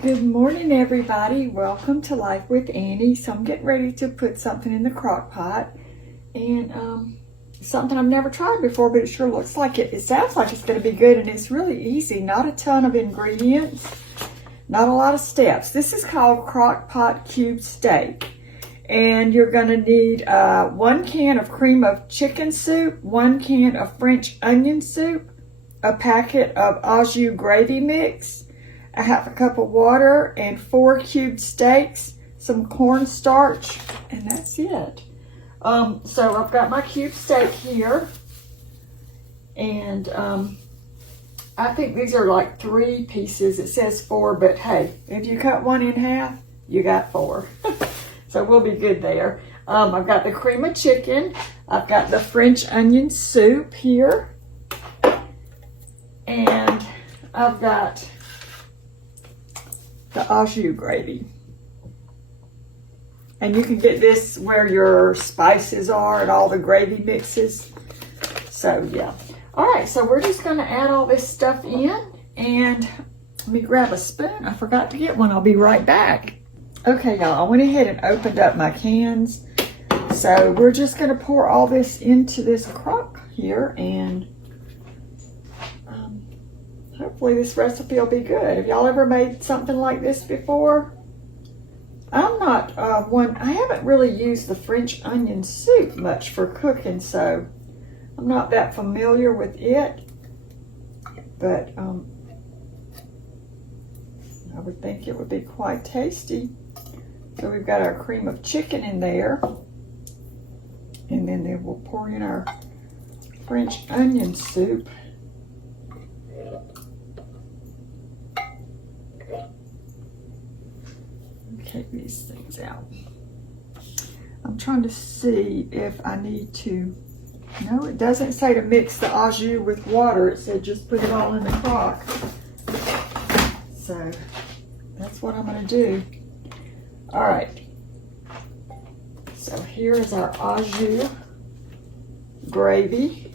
Good morning, everybody. Welcome to Life with Annie. So I'm getting ready to put something in the crock pot, and something I've never tried before, but it sure looks like it. It sounds like it's going to be good, and it's really easy. Not a ton of ingredients, not a lot of steps. This is called Crockpot cube steak, and you're going to need 1 can of cream of chicken soup, 1 can of French onion soup, a packet of au jus gravy mix, a half a cup of water, and 4 cubed steaks, some cornstarch, and that's it. So I've got my cube steak here, and I think these are like 3 pieces. It says 4, but hey, if you cut one in half, you got 4. So we'll be good there. I've got the cream of chicken. I've got the French onion soup here, and I've got the au jus gravy. And you can get this where your spices are and all the gravy mixes. So yeah. All right, so we're just gonna add all this stuff in, and let me grab a spoon. I forgot to get one. I'll be right back. Okay, y'all, I went ahead and opened up my cans. So we're just gonna pour all this into this crock here, and hopefully this recipe will be good. Have y'all ever made something like this before? I'm not I haven't really used the French onion soup much for cooking, so I'm not that familiar with it. But I would think it would be quite tasty. So we've got our cream of chicken in there. And then we'll pour in our French onion soup. Take these things out. I'm trying to see if I need to. No, it doesn't say to mix the au jus with water. It said just put it all in the crock. So that's what I'm going to do. All right. So here is our au jus gravy.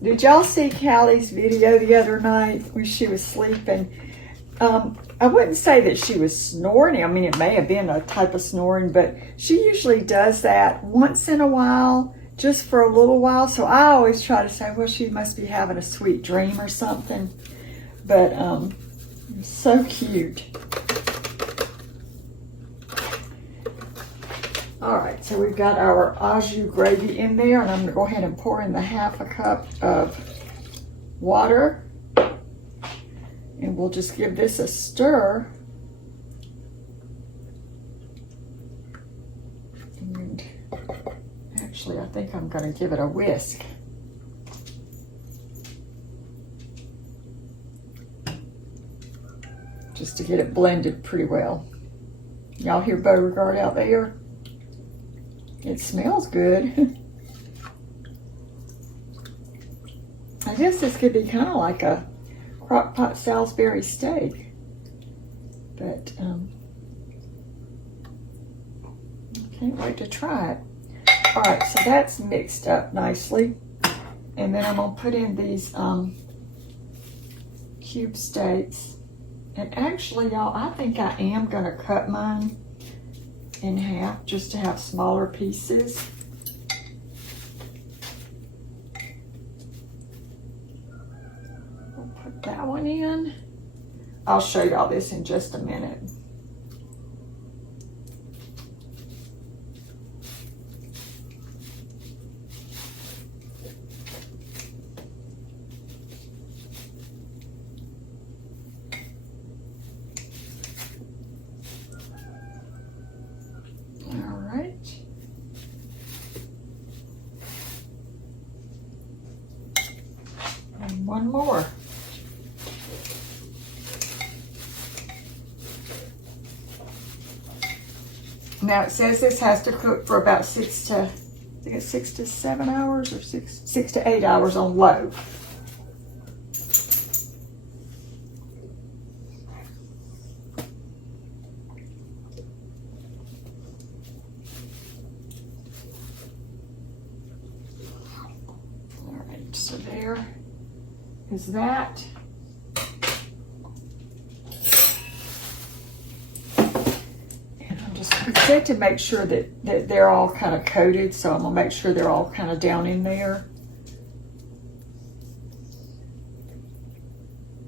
Did y'all see Callie's video the other night when she was sleeping? I wouldn't say that she was snoring. I mean, it may have been a type of snoring, but she usually does that once in a while, just for a little while. So I always try to say, well, she must be having a sweet dream or something. But so cute. All right, so we've got our au jus gravy in there, and I'm going to go ahead and pour in the half a cup of water. And we'll just give this a stir. And actually, I think I'm going to give it a whisk. Just to get it blended pretty well. Y'all hear Beauregard out there? It smells good. I guess this could be kind of like a Crockpot Salisbury steak, but can't wait to try it. All right, so that's mixed up nicely, and then I'm gonna put in these cube steaks. And actually, y'all, I think I am gonna cut mine in half just to have smaller pieces. That one in. I'll show y'all this in just a minute. All right. And one more. Now it says this has to cook for about 6 to 7 hours, or 6 to 8 hours on low. All right, so there is that. It said to make sure that they're all kind of coated, so I'm gonna make sure they're all kind of down in there.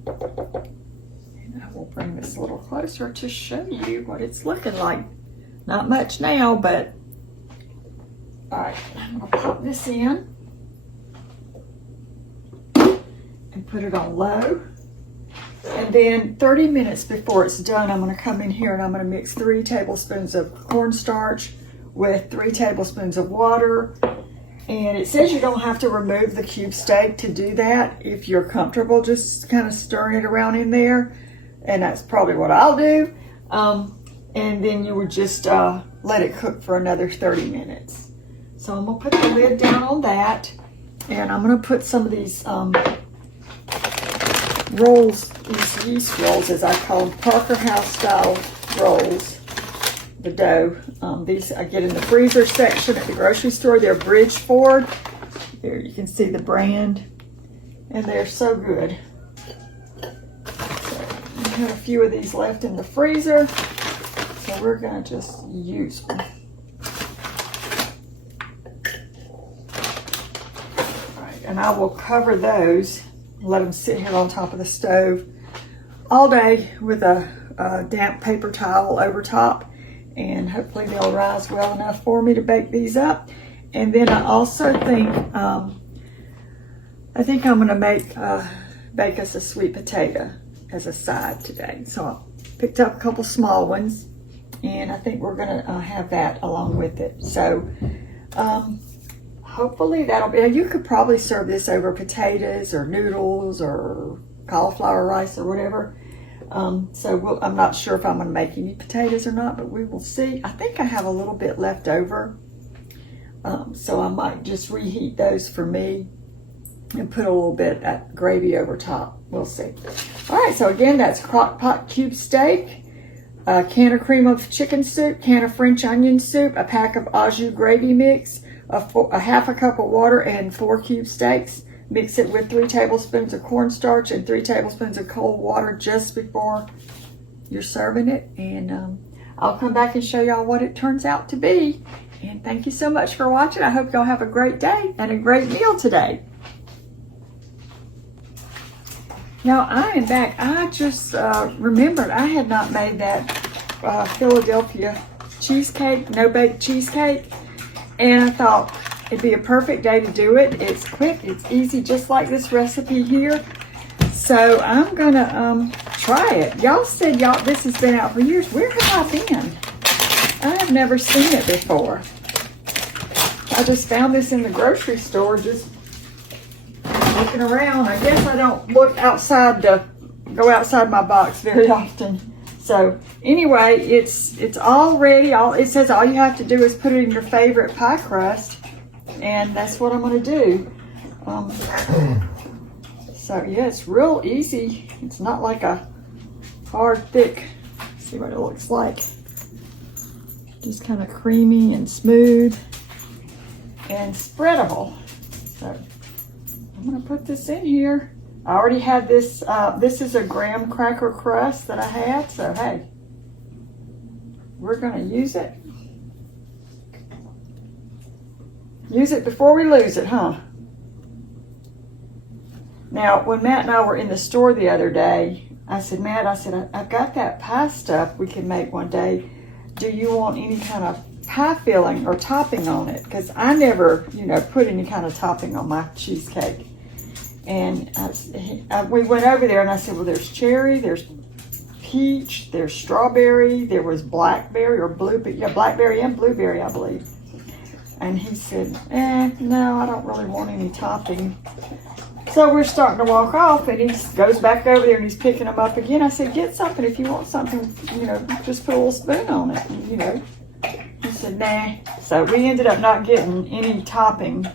And I will bring this a little closer to show you what it's looking like. Not much now, but all right, I'm gonna pop this in and put it on low. And then 30 minutes before it's done, I'm gonna come in here and I'm gonna mix 3 tablespoons of cornstarch with 3 tablespoons of water. And it says you don't have to remove the cube steak to do that if you're comfortable just kind of stirring it around in there. And that's probably what I'll do. And then you would just let it cook for another 30 minutes. So I'm gonna put the lid down on that, and I'm gonna put some of these rolls, these yeast rolls as I call them, Parker House style rolls, the dough. These I get in the freezer section at the grocery store. They're Bridgeford. There you can see the brand, and they're so good. So I have a few of these left in the freezer, so we're gonna just use them. And I will cover those, let them sit here on top of the stove all day with a damp paper towel over top, and hopefully they'll rise well enough for me to bake these up. And then I also think I'm going to bake us a sweet potato as a side today. So I picked up a couple small ones, and I think we're going to have that along with it. So hopefully that'll be, you could probably serve this over potatoes or noodles or cauliflower rice or whatever. So I'm not sure if I'm going to make any potatoes or not, but we will see. I think I have a little bit left over. So I might just reheat those for me and put a little bit of gravy over top. We'll see. All right, so again, that's Crockpot cube steak, a can of cream of chicken soup, can of French onion soup, a pack of au jus gravy mix, a half a cup of water, and 4 cube steaks. Mix it with 3 tablespoons of cornstarch and 3 tablespoons of cold water just before you're serving it. And I'll come back and show y'all what it turns out to be. And thank you so much for watching. I hope y'all have a great day and a great meal today. Now I am back. I just remembered I had not made that Philadelphia cheesecake, no-bake cheesecake. And I thought it'd be a perfect day to do it. It's quick, it's easy, just like this recipe here. So I'm gonna try it. Y'all said this has been out for years. Where have I been? I have never seen it before. I just found this in the grocery store, just looking around. I guess I don't look outside go outside my box very often. So anyway, it's all ready. It says all you have to do is put it in your favorite pie crust, and that's what I'm going to do. So yeah, it's real easy. It's not like a hard, thick. Let's see what it looks like. Just kind of creamy and smooth and spreadable. So I'm going to put this in here. I already had this, this is a graham cracker crust that I had, so hey, we're gonna use it. Use it before we lose it, huh? Now, when Matt and I were in the store the other day, I said, Matt, I've got that pie stuff we can make one day. Do you want any kind of pie filling or topping on it? Because I never, put any kind of topping on my cheesecake. And we went over there and I said, well, there's cherry, there's peach, there's strawberry, there was blackberry or blueberry, blackberry and blueberry, I believe. And he said, no, I don't really want any topping. So we're starting to walk off, and he goes back over there and he's picking them up again. I said, get something if you want something, just put a little spoon on it, He said, nah. So we ended up not getting any topping,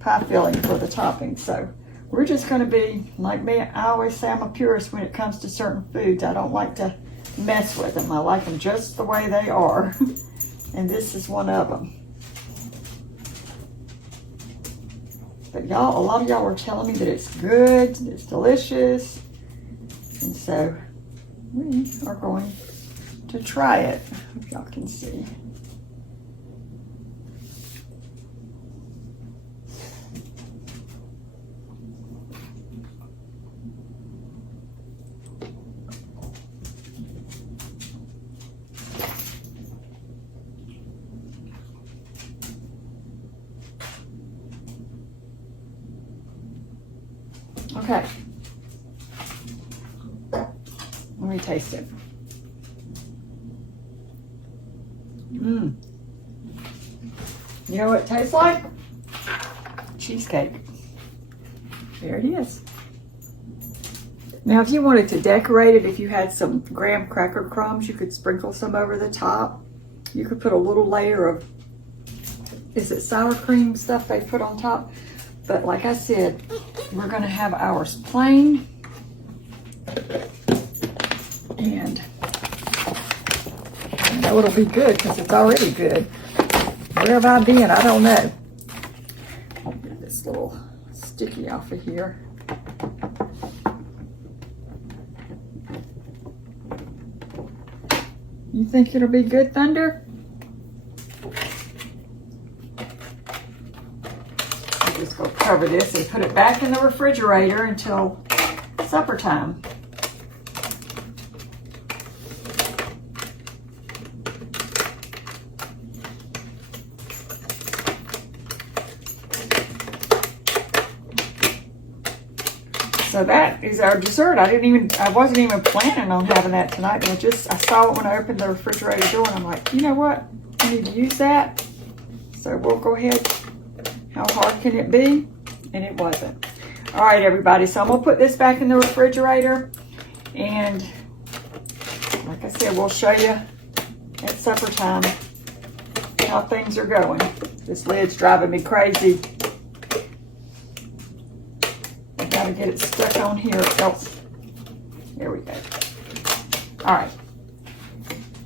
pie filling for the topping. So we're just going to be like me. I always say I'm a purist when it comes to certain foods. I don't like to mess with them. I like them just the way they are. And this is one of them. But y'all, a lot of y'all were telling me that it's good, it's delicious. And so we are going to try it. Hope y'all can see. Okay. Let me taste it. You know what it tastes like? Cheesecake. There it is. Now, if you wanted to decorate it, if you had some graham cracker crumbs, you could sprinkle some over the top. You could put a little layer of, is it sour cream stuff they put on top? But like I said, we're gonna have ours plain. And I know it'll be good because it's already good. Where have I been? I don't know. I'll get this little sticky off of here. You think it'll be good, Thunder? I'll just go cover this and put it back in the refrigerator until supper time. So that is our dessert. I wasn't even planning on having that tonight, but I saw it when I opened the refrigerator door and I'm like, you know what? I need to use that. So we'll go ahead. How hard can it be? And it wasn't. All right, everybody. So I'm gonna put this back in the refrigerator, and like I said, we'll show you at supper time how things are going. This lid's driving me crazy. Gotta get it stuck on here, else. There we go. All right.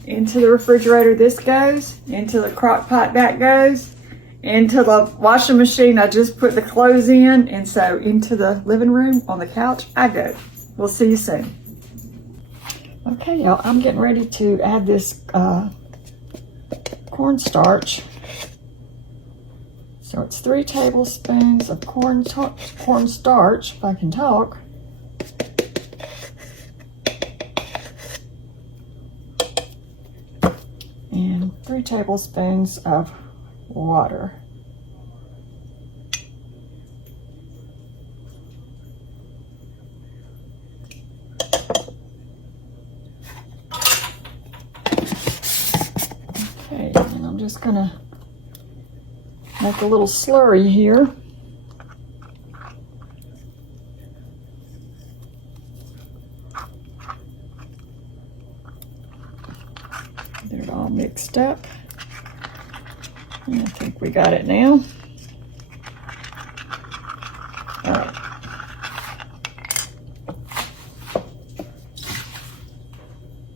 Into the refrigerator this goes. Into the crock pot that goes. Into the washing machine I just put the clothes in. And so into the living room on the couch I go. We'll see you soon. Okay, y'all. I'm getting ready to add this cornstarch. So it's 3 tablespoons of cornstarch, if I can talk. And 3 tablespoons of water. Okay, and I'm just gonna make a little slurry here. Get it all mixed up. And I think we got it now. All right.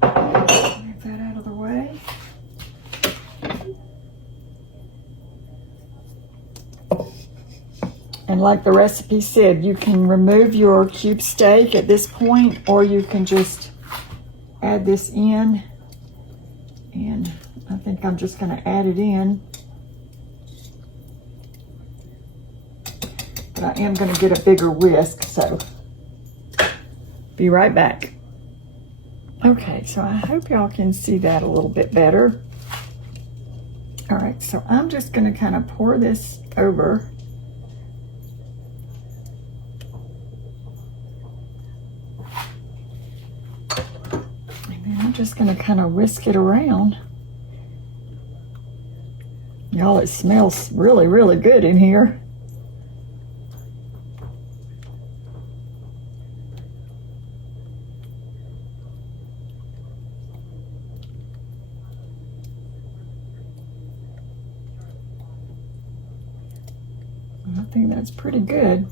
Get that out of the way. And like the recipe said, you can remove your cube steak at this point, or you can just add this in. And I think I'm just going to add it in. But I am going to get a bigger whisk, so be right back. Okay, so I hope y'all can see that a little bit better. All right, so I'm just going to kind of pour this over. I'm just going to kind of whisk it around. Y'all, it smells really, really good in here. I think that's pretty good.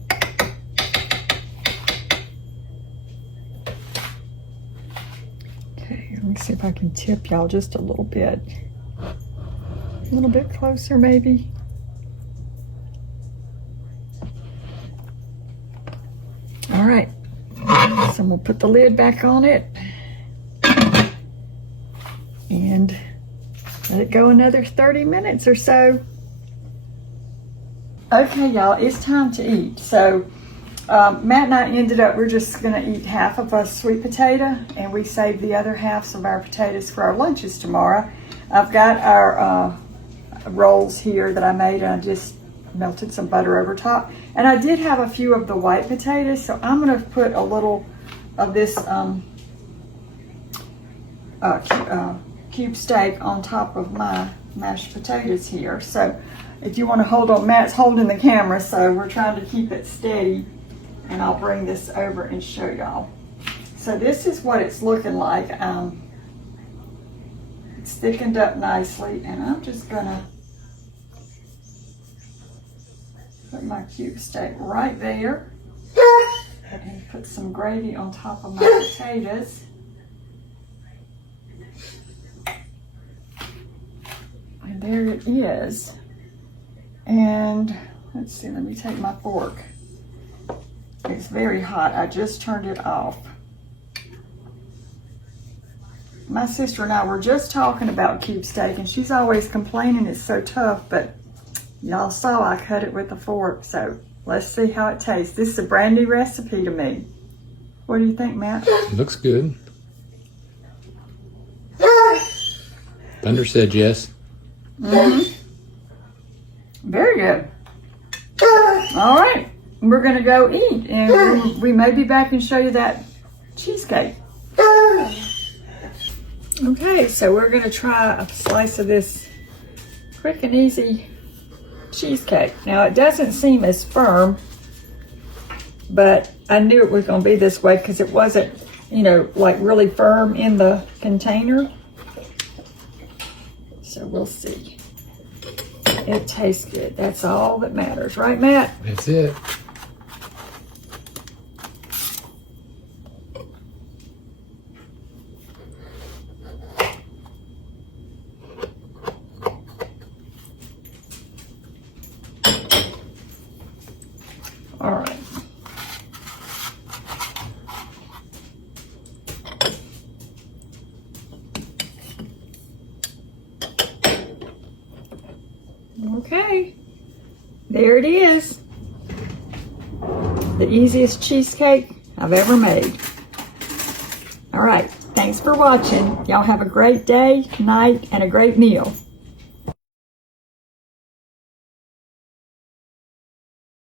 Let me see if I can tip y'all just a little bit. A little bit closer, maybe. All right. So we'll put the lid back on it. and let it go another 30 minutes or so. Okay, y'all, it's time to eat. So Matt and I ended up, we're just gonna eat half of a sweet potato, and we saved the other halves of our potatoes for our lunches tomorrow. I've got our rolls here that I made, and I just melted some butter over top. And I did have a few of the white potatoes, so I'm gonna put a little of this cube steak on top of my mashed potatoes here. So if you want to hold on, Matt's holding the camera, so we're trying to keep it steady, and I'll bring this over and show y'all. So this is what it's looking like. It's thickened up nicely, and I'm just gonna put my cube steak right there and put some gravy on top of my potatoes. And there it is. And let's see, let me take my fork. It's very hot. I just turned it off. My sister and I were just talking about cube steak, and she's always complaining it's so tough, but y'all saw I cut it with a fork, so let's see how it tastes. This is a brand new recipe to me. What do you think, Matt? Looks good. Thunder said yes. Mm-hmm. Very good. All right, we're gonna go eat, and we may be back and show you that cheesecake. Okay, so we're gonna try a slice of this quick and easy cheesecake. Now, it doesn't seem as firm, but I knew it was gonna be this way because it wasn't, you know, like really firm in the container. So we'll see. It tastes good. That's all that matters, right, Matt? That's it. All right. Okay, there it is. The easiest cheesecake I've ever made. All right, thanks for watching. Y'all have a great day, night, and a great meal.